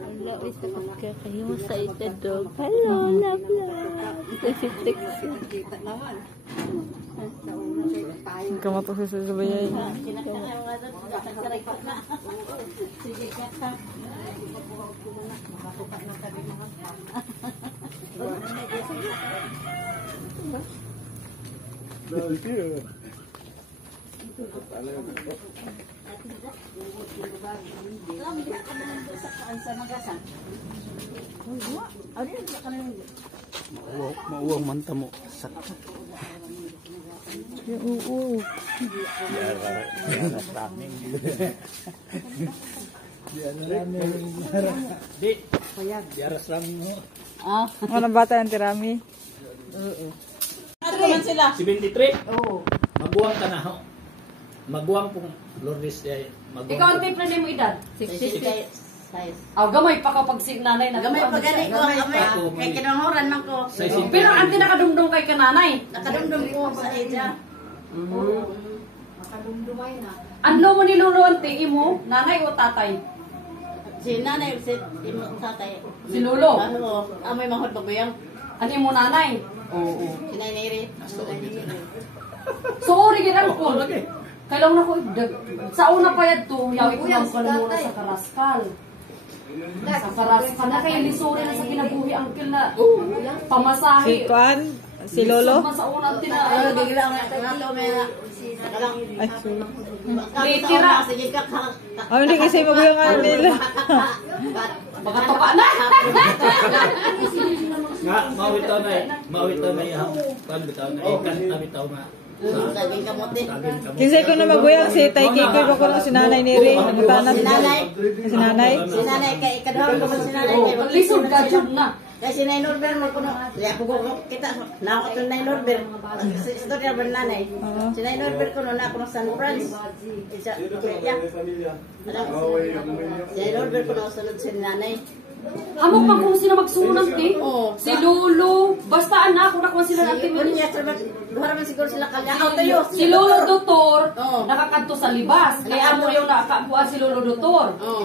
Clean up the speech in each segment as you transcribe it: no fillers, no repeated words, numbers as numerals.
Wala, isa kakahiwa sa itadog. Hello, love, love. Text. Kita naman. Kamatok sa sabayay. Sige, kata. Makatupak na tabi naman. Sa magasan. Mauwang manta mo. Sakto. Oo. Di. Biaras lang mo. Ano bata yung tirami? Ano naman sila? 73. Oo. Maguwang ka na ho. Maguwang pong Lourdes ay maguwang. Ikaw ang tipla mo edad? 66. Aw, gamay pa kapag signanay na. Gamay pa gani ko, gamay. Kay kinanguran man ko. Pero ang tinakadumdum kay kananay. Nakadumdum ko sa edya. Nakadumdumay na. Ano mo nilulo ang tingi mo? Nanay o tatay? Si nanay, si tatay. Si Lolo? Ano, amoy mahod ba buyang? Ano mo nanay? Oo. Si nanay So, ori ginan ko. Kailang na ko, sa una pa yan to, yawi ko lang ko muna sa Karaskal. Sa Karaskal na kayo lisuri na sa kinabuhi ang kil na pamasahe. Si Kuan? Si Lolo? Sa una Ano, tina. bigla ang nato may nakalang. Ay, sorry. Litira. Sige ka. Hindi kasi magulong nga nila. Baka toka na. Nga, mawitaw na yung pan bitaw na ikan na bitaw nga. Saging kamote. Kinsay ko na maguyang si Tay Kikoy ko ko si Nanay Neri. Nagutana Si nanay. Si Nanay? Si nanay kay ikadawang ko si nanay. Lisod ka dyan na. Kaya si Nay Norbert mo kuno. Kaya ako kita na ako Nay Norbert. Istorya ba nanay? Si Nay Norbert kuno na ako San Franz. Isa kaya. Si Nay Norbert kuno sunod si nanay. Amok pa kung sino magsunod ti. Oo. Si Lolo. Basta anak, kung nakuha sila natin. Kunya sa luhar man siguro sila kanya. Aw tayo. Si Lolo Dotor, Oo. nakakanto sa libas. Kaya amo yung nakakuha si Lolo Dotor. Oh.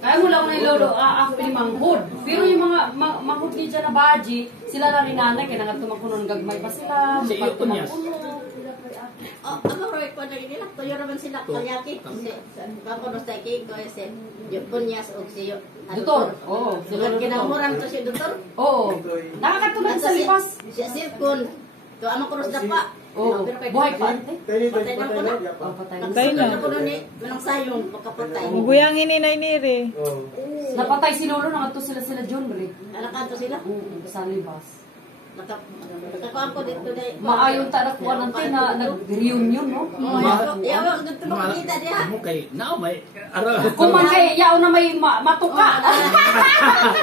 Kaya mo lang na yung Lolo, ako yung manghod. Pero yung mga manghod ni dyan na baji, sila na rin nanay, kaya nangatumang gagmay pa sila. Si iyo po niya. Oh, ako rin ko na nila. Tuyo naman sila kanyaki. Bako no sa kay ko si Punyas og si Dotor. Oo. Si Lolo Dotor. Kinamuran to si Dotor. Oo. Nakakatumang sa libas. Siya sirkon. To amo ko sa pa. Oo. Buhay pa, ante. Patay na ko na. Oo, patay na. Patay na. Nagsunod ko ni manang sayong pagkapatay. Maguyangin ni Nay Neri. Napatay si Lolo, nangato sila John Ray. Nakakanto sila. Oo, sa libas. Nakakuha ko dito dai. Maayon ta nakuha natin na nag-reunion, no? Yawa dito makita diha. Mo kay now may ara. Kung man kay yaw na may matuka.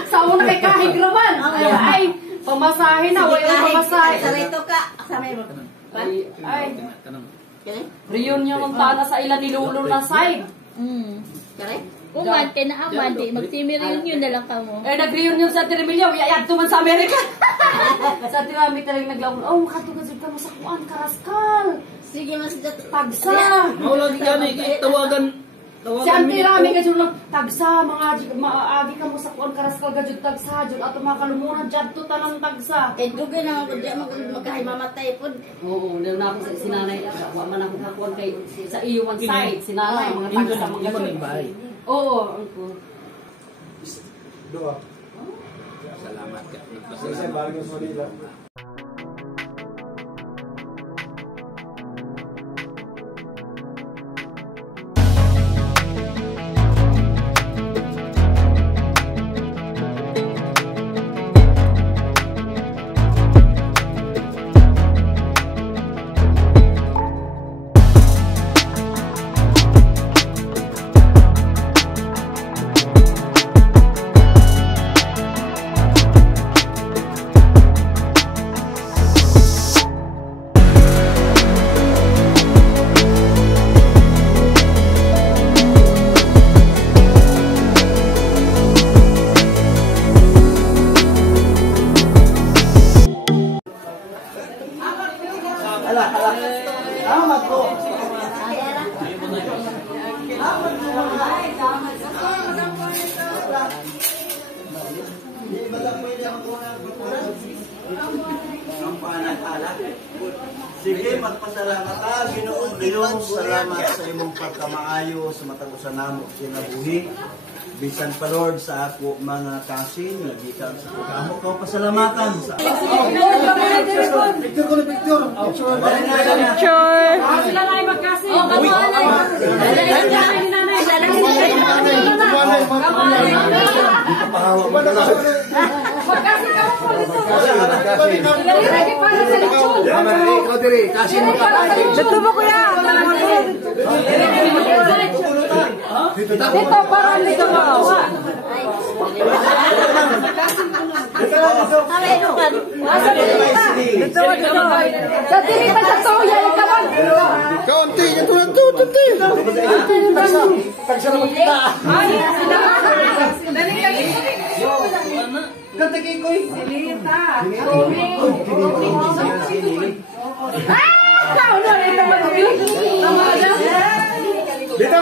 Sa una kay kahigraman. Ay, pamasahe na, wala pamasahe. Sa rito ka. Sa may mo. Ay, Kanang Kaya? reunion ng tana sa ilan ni Lolo na side. Kaya? Kung man, tinaaman, di magtimi-reunion na lang ka mo. Eh, nag-reunion sa Tirimilyo, yayad tuman sa Amerika. Sa Tiramit na rin naglawon, oh, makatugad ka mo sa kuan, Karaskal. Sige mas Tagsa. maulag yan eh tawagan. Si Auntie Rami ka dyan lang, tagsa, maagi ka mo sa kuan, Karaskal ka dyan, tagsa, dyan, ato mga kalumunan, dyan, to tanang tagsa. kay dugay na ako diya magkahimamatay po. Oo, nang na ako sa sinanay, wa man ako kakuan kay sa iwan side, sinanay, mga tagsa, mga Imong dyan. bahay. Oo, angko. Salamat ka. Kasi bagong solida. Sige, magpasalamat ka, Ginoong Diyos. Salamat sa imong pagkamaayo sa matagusan namo kinabuhi. Bisan pa Lord sa ako mga kasin, nagikan sa pagkamo ko pasalamatan sa Picture ko na picture. Sure. Sila na ay magkasi. Magkasi ka mo po dito. Lagi para sa lechon. Ikaw diri, kasi mo ka. Dito mo kuya. Dito ta. Dito para dito makawa. Sa dili pa sa toya ka man. Kaunti, ito lang to, tunti. Tagsalamat kita. Ay, sila. Dali ka. Kanta kay Koy. Silita. Kau na rin naman. Tama na. Dito.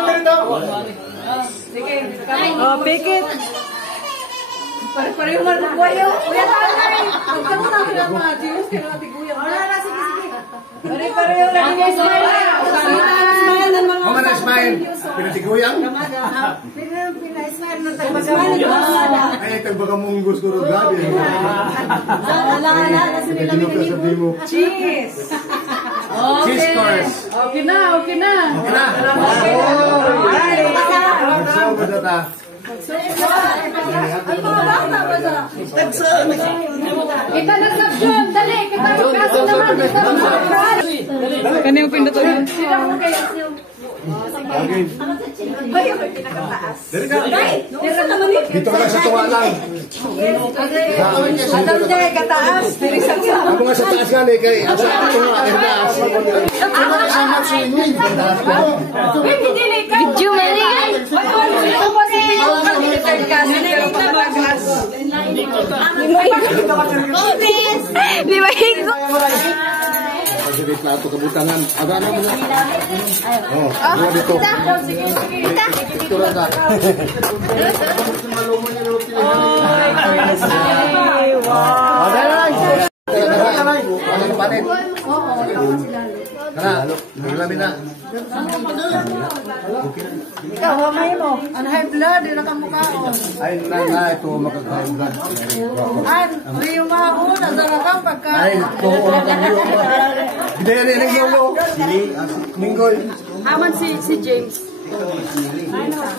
Sige. Oh, pikit. Pare-pareho man buwayo. Kuya tayo na rin. Magkaroon natin ang mga Diyos. Kaya natin kuya. Wala na, sige. Pare-pareho na. Smile ng mga Ako na smile. Pinatiguyang. Pina-smile ng tagpasmile. Ay, tagbaga mong gusto rin gabi. Sabi mo. Cheese. Cheese course. Okay na. Okay na. Magsawa ka data. Kita nag-caption. Dali. Kita magkaso naman. Kani yung pindutuloy. Dito ka sa tuwa lang. Ako nga sa taas nga kay asa ako nga ay taas. Video mali. Di ba higo? Sige plato kabutangan. Aga na mo na. Oh, dua dito. Dito lang ka. Wow. Ano panin? Kana, naglamin na. Ikaw, hamay mo. Ang high blood, yun ang mukha ko. Ay, na ito makakain ka. Ay, yung mga una, sarap pagka... Ay, oo, hindi yan yung lolo. Minggoy. Aman si James.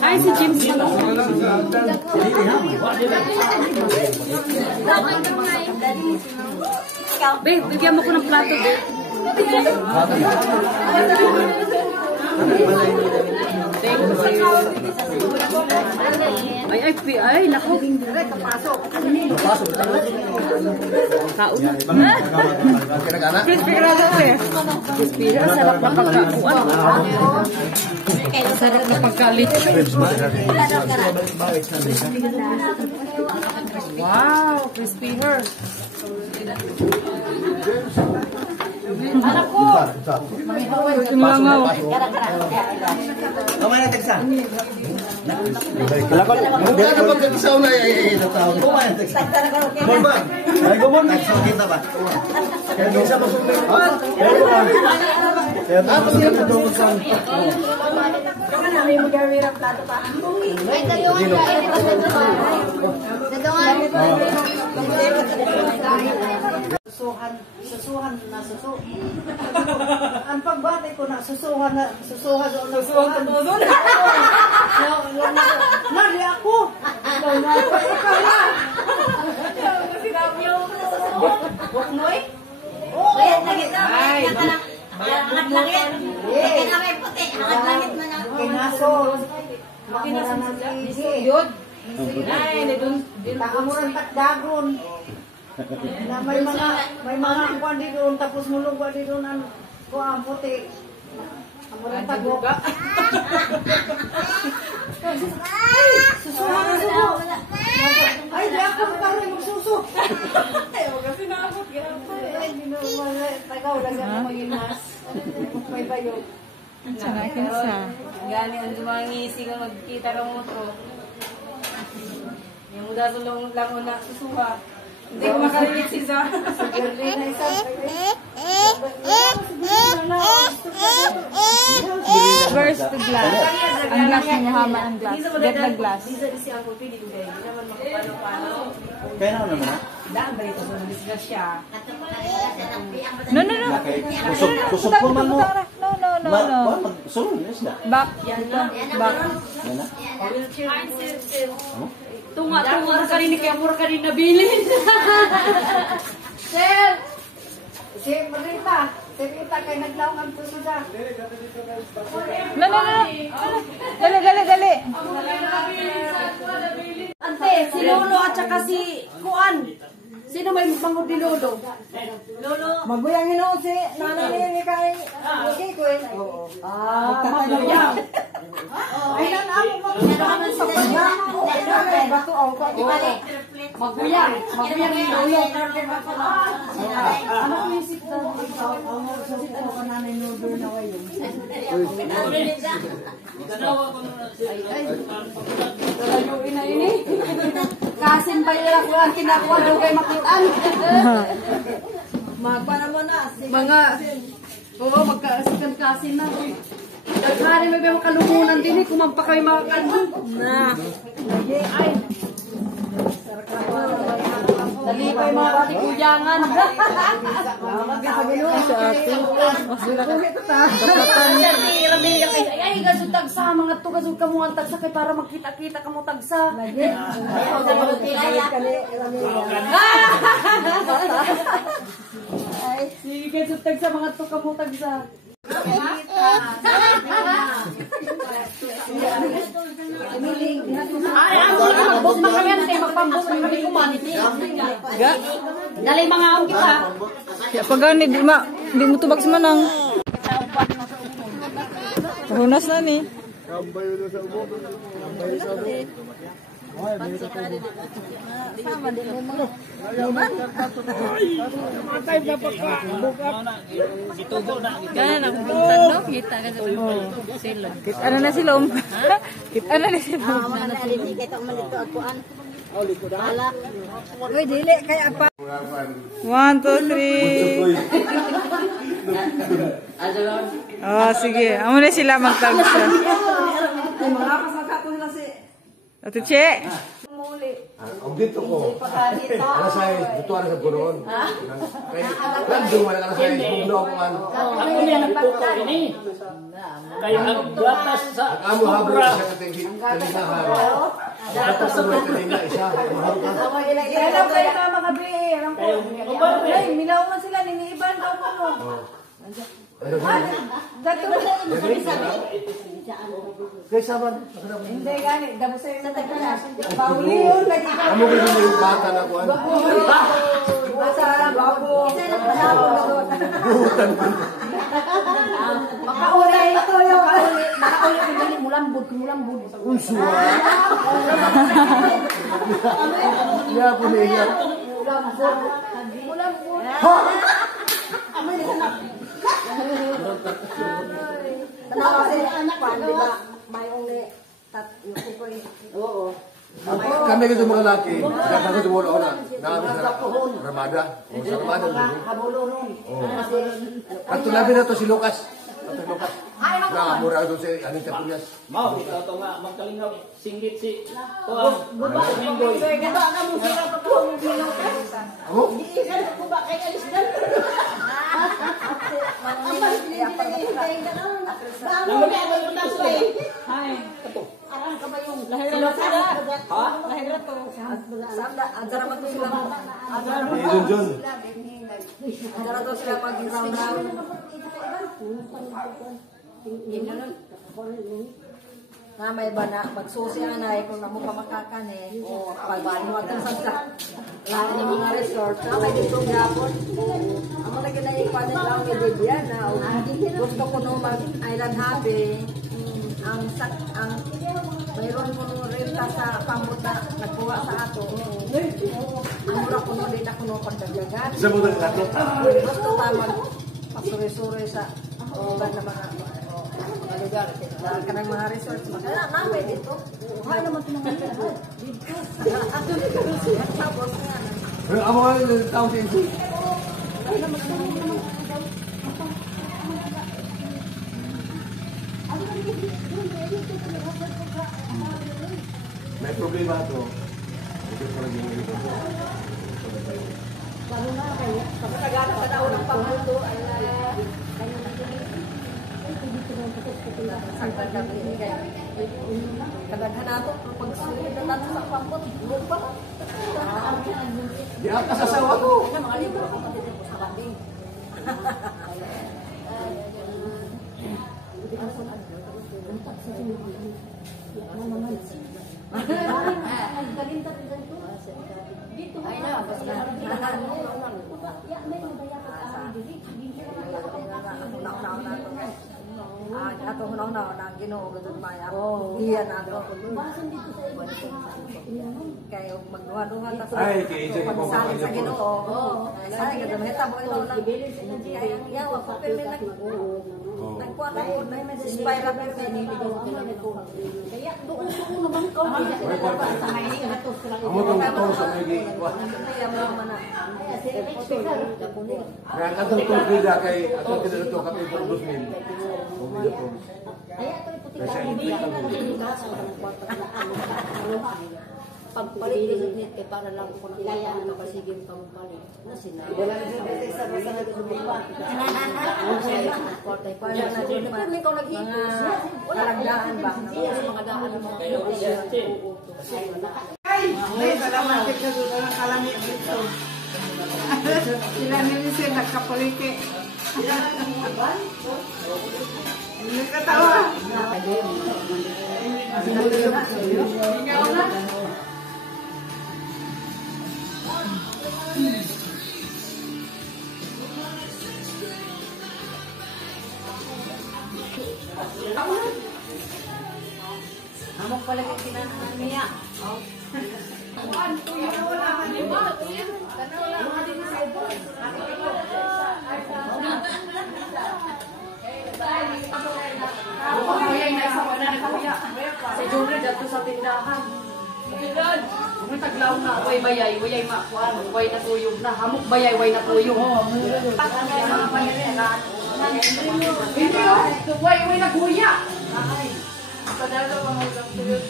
Ay, si James. Babe, bigyan mo ko ng plato, babe. Ay, naku. Kaon na. Kinagana? Crispy ka na daw eh. Crispy. Sarap na pagkakuan. Sarap na pagkalit. Wow, crispy her. Anak ko. Tumangaw. Kamay na tagsa. Mukha na pagkakisaw na ay natawag. Kamay na tagsa. Bomba. Ay gumon. Kita ba? Kaya bisa mo sunod. Kaya tapos yan na doon sa... Susuhan na susu. Ang pagbati ko na susuhan doon. Susuhan ka doon. Nari ako. Ikaw na. Sinabi ako na susuhan. Huwag mo eh. Bayad langit na. Hangat langit. Bakit na may puti? Hangat langit na nga. Kinasol. Kinasol sa yun. Ay, doon. Takamurang takdagon. Na may mga kuwan di doon, tapos mulugwa di doon ang kuwan puti. Ang tagok. Susuhan na suso. Ay, di ako parang magsuso. Ay, huwag kasi nakapot. Ay, hindi naman. Tagaw, lagang mo yung mas. May bayo. Sana kinsa. Gani ang dumangisi kung magkita ng motor. Yung muda sulong lang na susuha. Hindi ko makarinig si Zah. Verse to glass. Ang glass niya, hama ang glass. Get the glass. Kaya naman na. No, no, no. Kusog po man mo. No. Sulong na isda. Back. Dito. Back. Yan na. Tunga kanina kaya mura kanina bilin. Sir! Si Marita, si Rita kay naglaong ang puso siya. No. Dali. Ante, si Lolo at saka si Kuan. Sino may mangod ni Lolo? Maguyang ino si nanay ni kay Kiko eh. Maguyang. Ay nan amo mo sa kanya. Bato ang ko. Maguyang ni Lolo. Ano ko yung sita? Ano ka nanay no do na wayo. Layo ina ini. Kasin ba nila ko ang kinakuha daw kay makitaan? Magpana mo na. Mga magkasin na. Daghari may mga kalumunan din kumampa kay mga kanon. Na. Ay. Dali pa yung mga katikuyangan. Sa atin. Ay, gasod tagsa, mga to, gasod ka mo ang tagsa kay para magkita-kita ka mo tagsa. Sige, gasod tagsa, mga to ka mo tagsa. Ay, magbot pa kami yan, magpambot pa kami kumaniti. Dali mga aong kita. Ya pagani di mo tubag sa manang. Runas na ni. Kaya na kung puntan, no? Kita ka sa silong. Kita na silom. Kita na silom. Uy, dili kay apa. 1, 2, 3. Oh, sige. Amo na sila magtagsa. Ate Che. Ang dito ko. Alasay, dito ano sa punoon. Kaya, nandun wala ka sa bugno ako man. Ako niya nagpuko ini. Kaya ang gatas sa Amo habol sa katingin, kalingahan. Gatas sa mga kalinga, isa. Mahal ka. Kailan kayo ka makabi? Ay, minaw man sila niniiban daw ko no. Dato Kaya saban. hindi gani, damo sa sa tagna. Bauli yun lagi ka. Amo ko yung mga bata na kuhan. Basta babo. Makaulay ito yung makaulay dili mulambod kumulambod. Unsuwa. Ya po niya. Mulambod. Amoy ni sana. Tanawa si anak pa, di ba? Mayong ni tat yung kukoy. Oo. Kami kasi mga laki, kami sa mga una, namin sa Ramada. Sa Ramada. Katulabi na to si Lucas. Nakamura doon si Anita Pulias. Mau, ito nga, magkalingaw, singgit si Tuang. Minggoy. Amo? Jun. Na may ba na magsusi anay kung namo ka makakan eh o pagbano ato sa lahat ng mga resort na may dito gapon amo lagi na ipanet lang ni Bibian na gusto ko no mag island happy ang mayroon ko no renta sa pambot na nagbuwa sa ato ang mura ko no din ako no pagdagdagan Sa mga lato. gusto ta mag pasuri-suri sa uban na mga lugar. Kanang mga resorts. Magkala namin dito. Buhay naman ito mga dito. Tapos nga. Amo nga yung tao sa ito. May problema ito. Ito pa rin yung ito. Kapag sa daon ng pangmundo, kadaghan nato pag sulit na nato sa pampot lupa Di ata sa sawa ko. mga libro kapatid ko sa kabing ay na basta ato hunong na nang Ginoo gud maya. Iyan ato. Kayo magduha-duha ta sa. Ay, kay isa ka sa Ginoo. Ay gud mahita mo ito lang. Kaya yawa pa pero nagkuha na ko na may inspire pa sa ni kaya doon naman ko. Sa may ato sila. Amo tong sa may gikuha. Kaya mo man na. Kaya katong tulbida kay atong kinadto ka kay Purdos Mil. Kasi hindi pagpalit din nit kay para lang ko na kapasigin pampalit na sinabi. Wala na din sa basta na tumba. Portay pa na din pa ni ko naghigos. Wala lang ba mga daan ng mga Ay, salamat ka doon ng kalami dito. Sila nilisin nagkapolike. Nakatawa. Ikaw na. Amok pala kay kinahanglan niya. Sa jure dito sa tindahan. Kung taglaw na, way bayay, way makuan, way natuyog na. Hamok bayay, way natuyog. Hindi o, way naguya. Padalo mga ulang tuyog.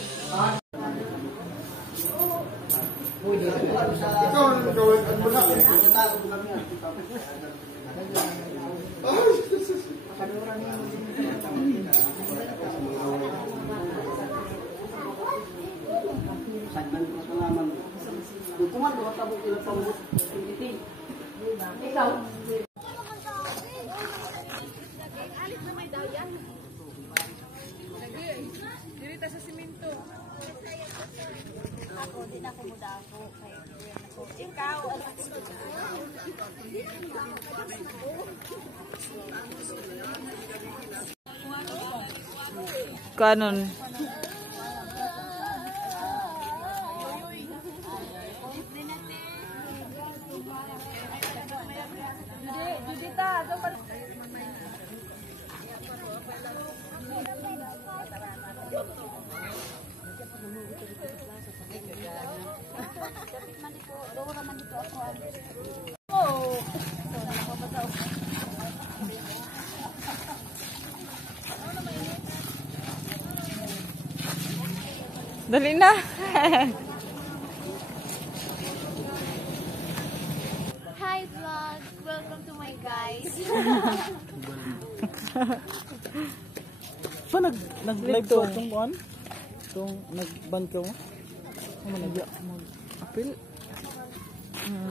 Ikaw? Dirita sa simento. Ako, din ako muda ako. Ikaw, Kanon. Dali na. Hi vlog! Welcome to my guys! Pa nag-live to itong buwan? Itong nag-ban ka mo? Ano nag-ya mo? Apil?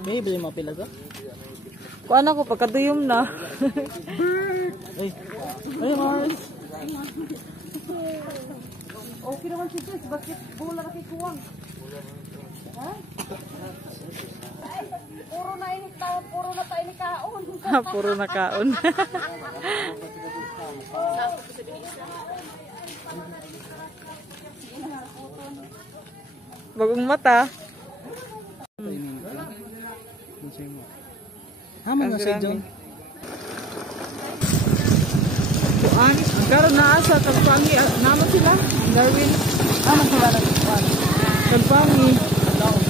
Kaya ba yung mapila ka? Kuan ako pagkaduyom na. Ay! Ay, Mars! Okay naman si Jess, bakit bola na kay Kuwang? Ha? Puro na ini taon, puro na tayo ni kaon. Puro na kaon. Bagong mata. Hama na sa John. Kuan, karon naa sa Tagpangi, namo sila, Darwin. Hama sila na kuwan. Tagpangi.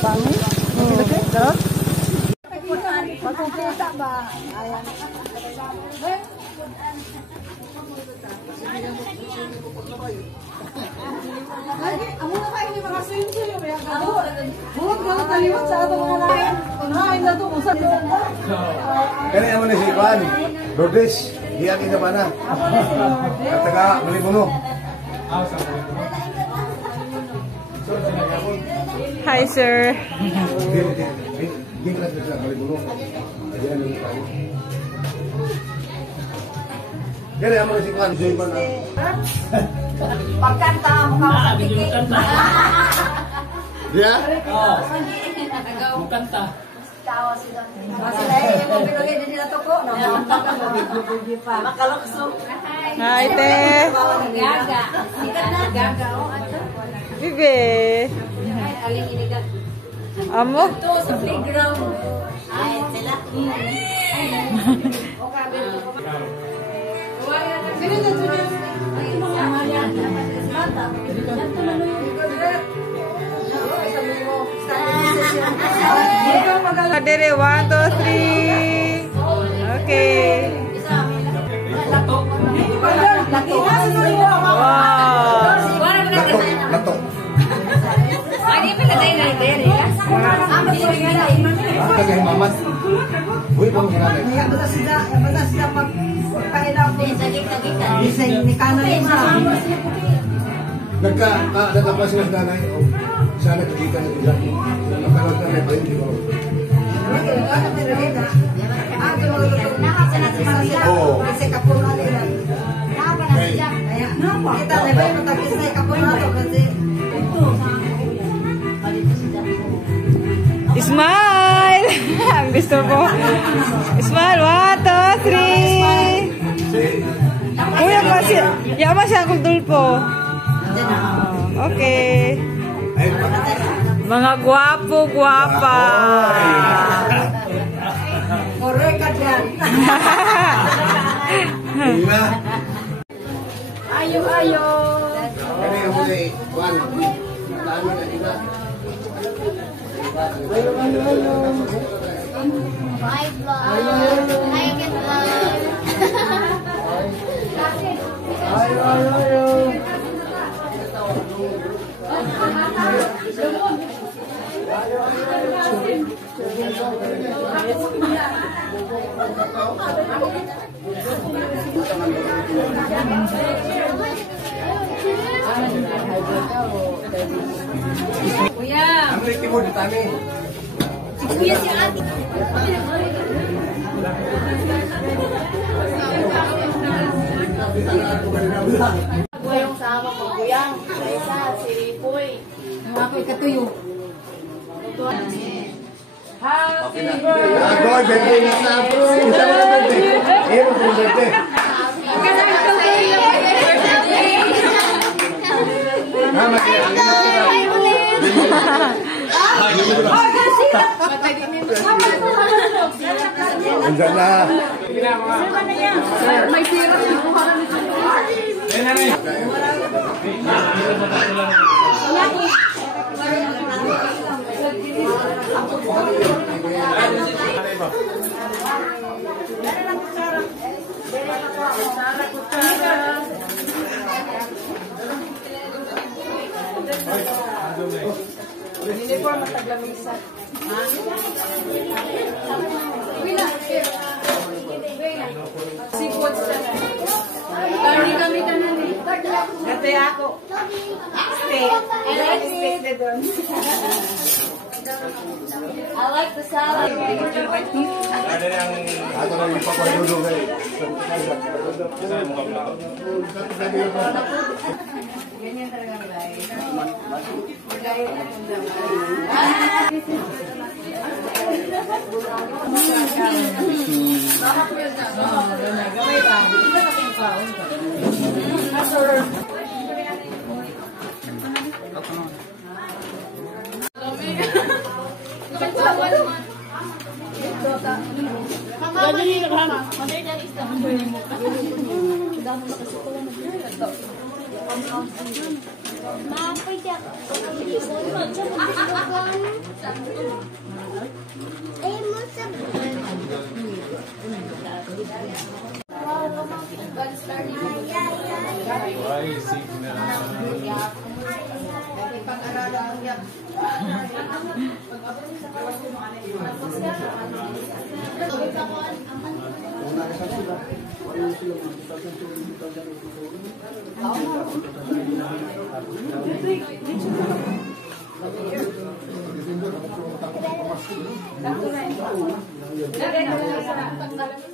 Pangi? Oh, darot. ba? Ayan. Lagi, amo na kayo ni mga swim-swim. Buhat ka na taliwat sa ato mga lain. Unahin na ito kung saan doon. Kaya naman na si Juan. Lourdes, diyan kita mana. At taga Malibuno. Hi, sir. Diyan ka sa Malibuno. Diyan na tayo. Kaya naman na si Juan. Diyan ba na? Pagkanta, mukha ko sa tiki. Diyan? Oo. Kanta. Tawa sila. Sila yung mga pinagay din nila toko. Makalokso. Hi, te. Gaga. Sikat na. Gaga. Bibe. Aling inigat. Amo? Ito sa playground. Ay, sila. Sino na ito? Kadere, 1, 2, 3. Okay. Wow. Lato. Kaya mamat. Uy, kung sinanay. Kaya basta sila pagpailaw ko. Isa ni kanan yung sa Nagkapa sila sa nanay. Sana nakikita na nila. Nakanood na may paling ko. Oo. Kasi kapuro nila. Kaya, kita na ba yung matagis na kapuro nato kasi Smile! Ang gusto ko. Smile, 1, 2, 3. Kuya masih, yaman siya akong tulpo. Okay. Mga gwapo-gwapa. Koroy ka dyan. Ayo-ayo. Kaya yung muli, Juan. Dami na nila. Hi, vlog. Hi, get Kuya. Ang liti mo dito kami. Kuya si ate. Yung sama ko, kuya. Isa, si Ripoy. Ang ako'y katuyo. Happy Agoy, birthday na sa bro. Isa mo na birthday. Iyo mo sa birthday. Mama, andyan na. May sira yung buha na nito. Hindi po mataglamisa. Seafood sa kami tanan eh. Ito ako. Steak na doon. I like the salad. Ato na yung papaludo kayo. Ganyan talaga guys. Dito.